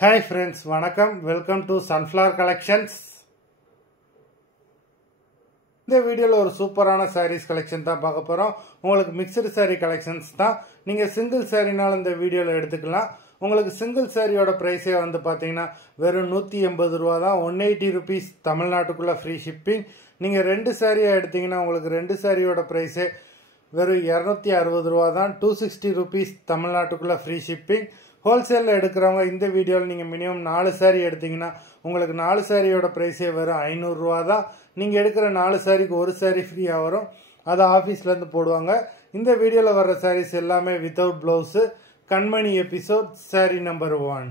Hi friends, வணக்கம். Welcome to Sunflower Collections. இந்த வீடியோல ஒரு சூப்பரான sarees collection தான் பார்க்க போறோம். உங்களுக்கு mixed saree collections தான். நீங்க single saree-னால இந்த வீடியோல எடுத்துக்கலாம். உங்களுக்கு single saree-யோட price வந்து பாத்தீங்கன்னா வெறும் 180 ரூபாய் தான். 180 rupees தமிழ்நாட்டுக்குள்ள free shipping. நீங்க ரெண்டு saree எடுத்தீங்கன்னா உங்களுக்கு ரெண்டு saree-யோட price வெறும் 260 ரூபாய் தான். 260 rupees தமிழ்நாட்டுக்குள்ள free shipping. ஹோல்சேல்ல எடுக்கிறவங்க இந்த வீடியோவில் நீங்கள் மினிமம் 4 சாரீ எடுத்தீங்கன்னா உங்களுக்கு 4 சாரியோட ப்ரைஸே வரும் 500 ரூபா தான். நீங்கள் எடுக்கிற 4 சாரிக்கு ஒரு சாரீ ஃப்ரீயாக வரும். அதை ஆஃபீஸ்லேருந்து போடுவாங்க. இந்த வீடியோவில் வர்ற சாரீஸ் எல்லாமே வித்தவுட் ப்ளவுஸு. கண்மணி எபிசோட் சாரீ நம்பர் 1.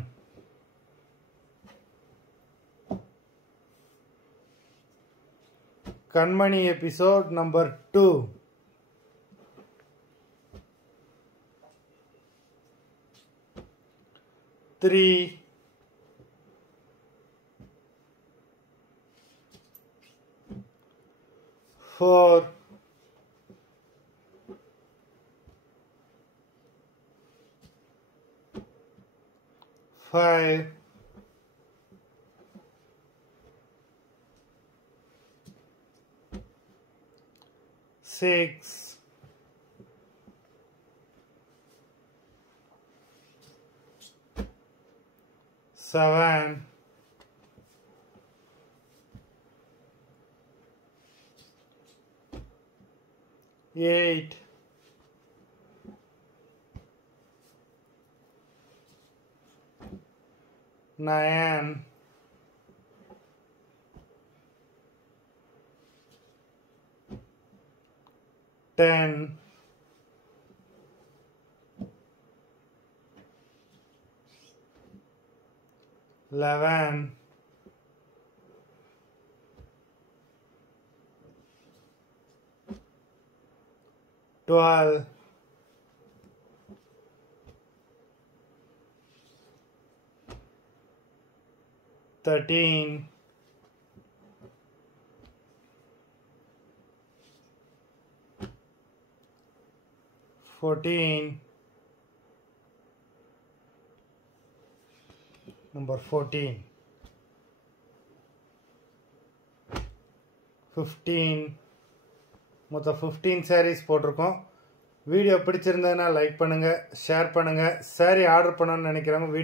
கண்மணி எபிசோட் நம்பர் 2. Three, 4, 5, 6, 7, 8, 9, 10, 11, 12, 13, 14, number 14, 15. மொத்தம் 15 sarees போட்டிருக்கோம். வீடியோ பிடிச்சிருந்ததுன்னா லைக் பண்ணுங்க, ஷேர் பண்ணுங்க. சாரி ஆர்டர் பண்ணணும்னு நினைக்கிறவங்க வீடியோ